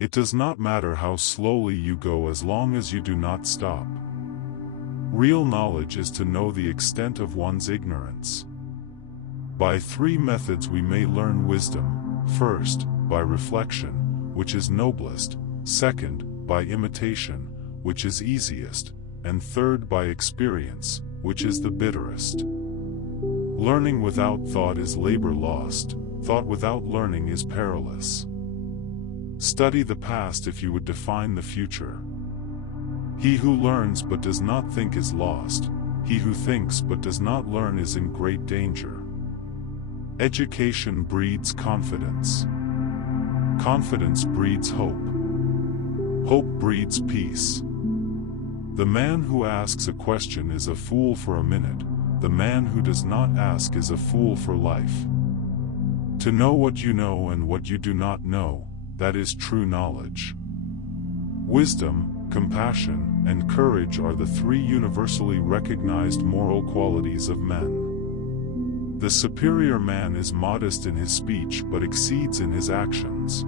It does not matter how slowly you go as long as you do not stop. Real knowledge is to know the extent of one's ignorance. By 3 methods we may learn wisdom: first, by reflection, which is noblest; second, by imitation, which is easiest; and third, by experience, which is the bitterest. Learning without thought is labor lost. Thought without learning is perilous. Study the past if you would define the future. He who learns but does not think is lost. He who thinks but does not learn is in great danger. Education breeds confidence. Confidence breeds hope. Hope breeds peace. The man who asks a question is a fool for a minute. The man who does not ask is a fool for life. To know what you know and what you do not know, that is true knowledge. Wisdom, compassion, and courage are the 3 universally recognized moral qualities of men. The superior man is modest in his speech but exceeds in his actions.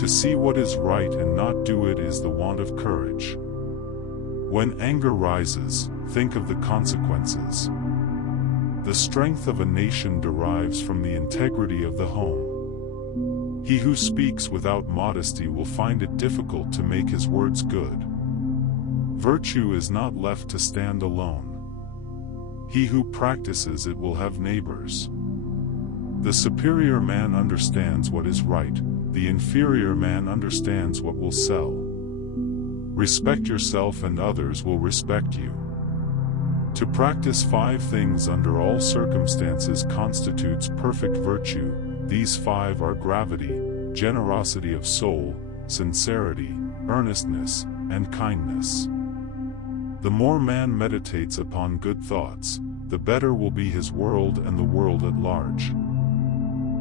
To see what is right and not do it is the want of courage. When anger rises, think of the consequences. The strength of a nation derives from the integrity of the home. He who speaks without modesty will find it difficult to make his words good. Virtue is not left to stand alone. He who practices it will have neighbors. The superior man understands what is right. The inferior man understands what will sell. Respect yourself and others will respect you. To practice 5 things under all circumstances constitutes perfect virtue. These 5 are gravity, generosity of soul, sincerity, earnestness, and kindness. The more man meditates upon good thoughts, the better will be his world and the world at large.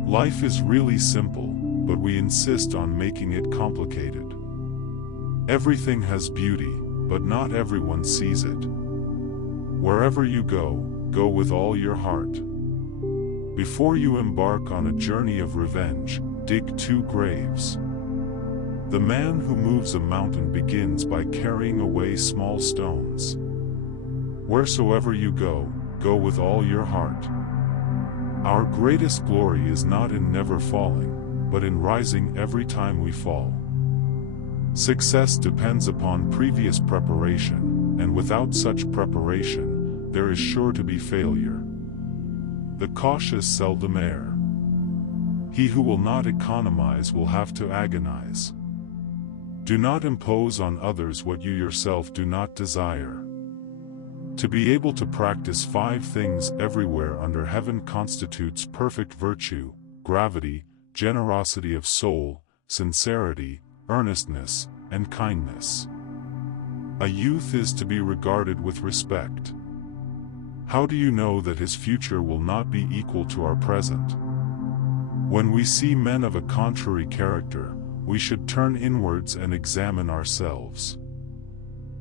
Life is really simple, but we insist on making it complicated. Everything has beauty, but not everyone sees it. Wherever you go, go with all your heart. Before you embark on a journey of revenge, dig 2 graves. The man who moves a mountain begins by carrying away small stones. Wheresoever you go, go with all your heart. Our greatest glory is not in never falling, but in rising every time we fall. Success depends upon previous preparation, and without such preparation, there is sure to be failure. The cautious seldom err. He who will not economize will have to agonize. Do not impose on others what you yourself do not desire. To be able to practice 5 things everywhere under heaven constitutes perfect virtue: gravity, generosity of soul, sincerity, earnestness, and kindness. A youth is to be regarded with respect. How do you know that his future will not be equal to our present? When we see men of a contrary character, we should turn inwards and examine ourselves.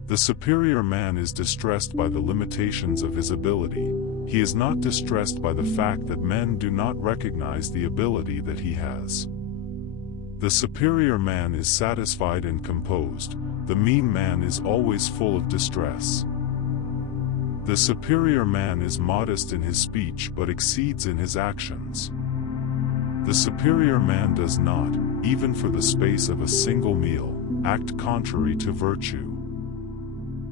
The superior man is distressed by the limitations of his ability. He is not distressed by the fact that men do not recognize the ability that he has. The superior man is satisfied and composed. The mean man is always full of distress. The superior man is modest in his speech but exceeds in his actions. The superior man does not, even for the space of a single meal, act contrary to virtue.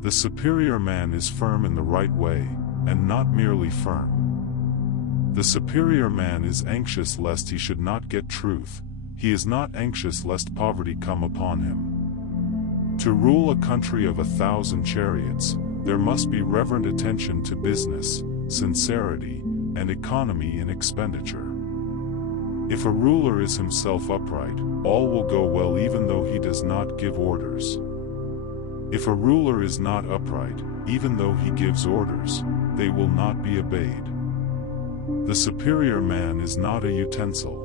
The superior man is firm in the right way, and not merely firm. The superior man is anxious lest he should not get truth. He is not anxious lest poverty come upon him. To rule a country of 1,000 chariots, there must be reverent attention to business, sincerity, and economy in expenditure. If a ruler is himself upright, all will go well even though he does not give orders. If a ruler is not upright, even though he gives orders, they will not be obeyed. The superior man is not a utensil.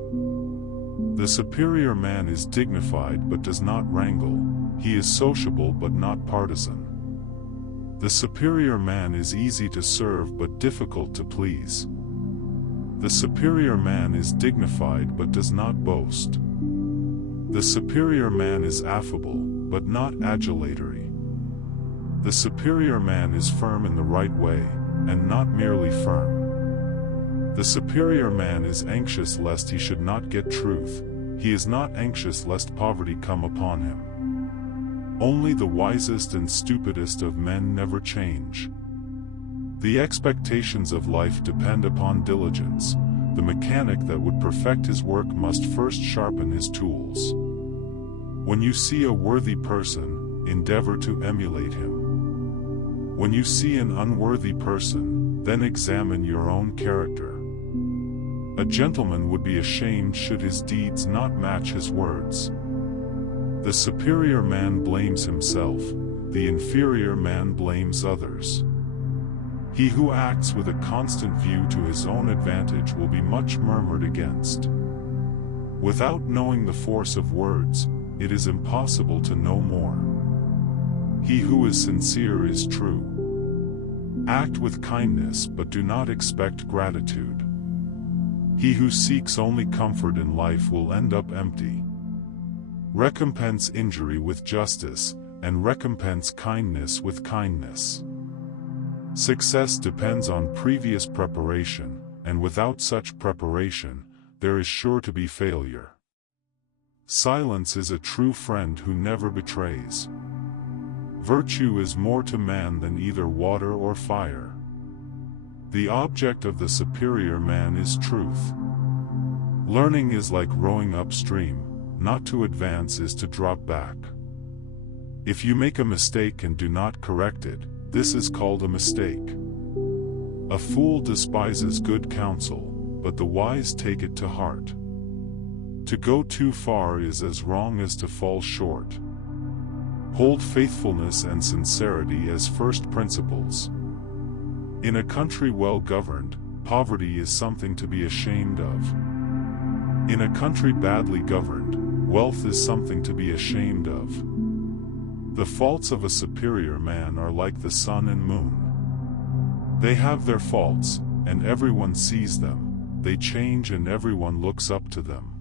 The superior man is dignified but does not wrangle. He is sociable but not partisan. The superior man is easy to serve but difficult to please. The superior man is dignified but does not boast. The superior man is affable, but not adulatory. The superior man is firm in the right way, and not merely firm. The superior man is anxious lest he should not get truth. He is not anxious lest poverty come upon him. Only the wisest and stupidest of men never change. The expectations of life depend upon diligence. The mechanic that would perfect his work must first sharpen his tools. When you see a worthy person, endeavor to emulate him. When you see an unworthy person, then examine your own character. A gentleman would be ashamed should his deeds not match his words. The superior man blames himself, the inferior man blames others. He who acts with a constant view to his own advantage will be much murmured against. Without knowing the force of words, it is impossible to know more. He who is sincere is true. Act with kindness but do not expect gratitude. He who seeks only comfort in life will end up empty. Recompense injury with justice, and recompense kindness with kindness. Success depends on previous preparation, and without such preparation, there is sure to be failure. Silence is a true friend who never betrays. Virtue is more to man than either water or fire. The object of the superior man is truth. Learning is like rowing upstream, not to advance is to drop back. If you make a mistake and do not correct it, this is called a mistake. A fool despises good counsel, but the wise take it to heart. To go too far is as wrong as to fall short. Hold faithfulness and sincerity as first principles. In a country well governed, poverty is something to be ashamed of. In a country badly governed, wealth is something to be ashamed of. The faults of a superior man are like the sun and moon. They have their faults, and everyone sees them. They change and everyone looks up to them.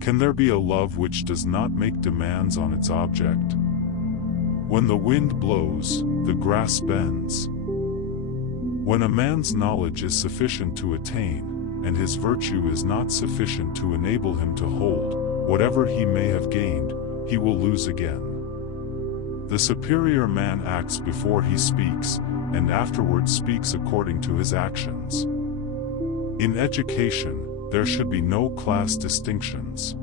Can there be a love which does not make demands on its object? When the wind blows, the grass bends. When a man's knowledge is sufficient to attain, and his virtue is not sufficient to enable him to hold, whatever he may have gained, he will lose again. The superior man acts before he speaks, and afterwards speaks according to his actions. In education, there should be no class distinctions.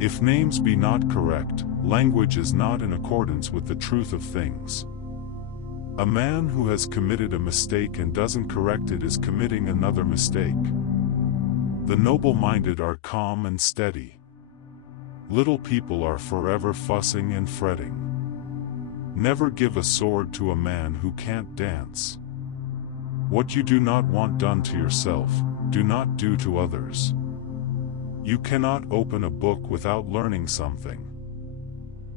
If names be not correct, language is not in accordance with the truth of things. A man who has committed a mistake and doesn't correct it is committing another mistake. The noble-minded are calm and steady. Little people are forever fussing and fretting. Never give a sword to a man who can't dance. What you do not want done to yourself, do not do to others. You cannot open a book without learning something.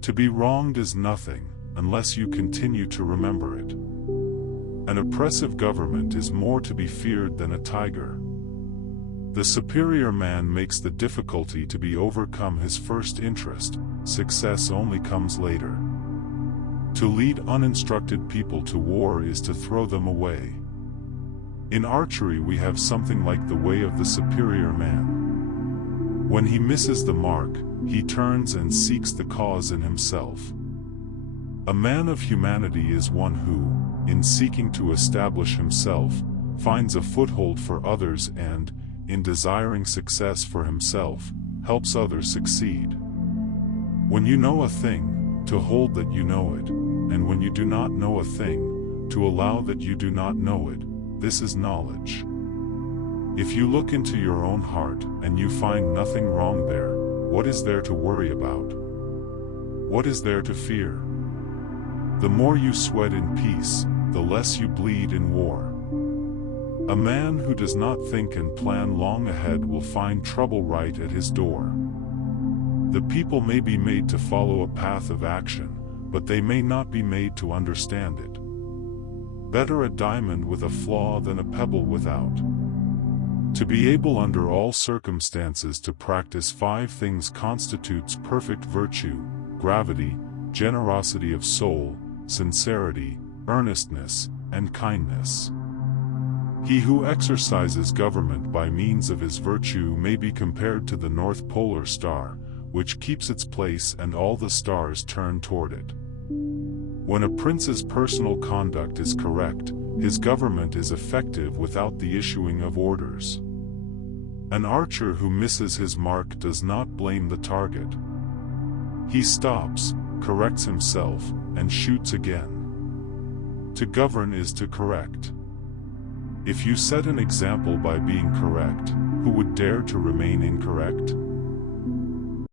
To be wronged is nothing, unless you continue to remember it. An oppressive government is more to be feared than a tiger. The superior man makes the difficulty to be overcome his first interest, success only comes later. To lead uninstructed people to war is to throw them away. In archery we have something like the way of the superior man. When he misses the mark, he turns and seeks the cause in himself. A man of humanity is one who, in seeking to establish himself, finds a foothold for others and, in desiring success for himself, helps others succeed. When you know a thing, to hold that you know it, and when you do not know a thing, to allow that you do not know it, this is knowledge. If you look into your own heart, and you find nothing wrong there, what is there to worry about? What is there to fear? The more you sweat in peace, the less you bleed in war. A man who does not think and plan long ahead will find trouble right at his door. The people may be made to follow a path of action, but they may not be made to understand it. Better a diamond with a flaw than a pebble without. To be able under all circumstances to practice 5 things constitutes perfect virtue: gravity, generosity of soul, sincerity, earnestness, and kindness. He who exercises government by means of his virtue may be compared to the North Polar Star, which keeps its place and all the stars turn toward it. When a prince's personal conduct is correct, his government is effective without the issuing of orders. An archer who misses his mark does not blame the target. He stops, corrects himself, and shoots again. To govern is to correct. If you set an example by being correct, who would dare to remain incorrect?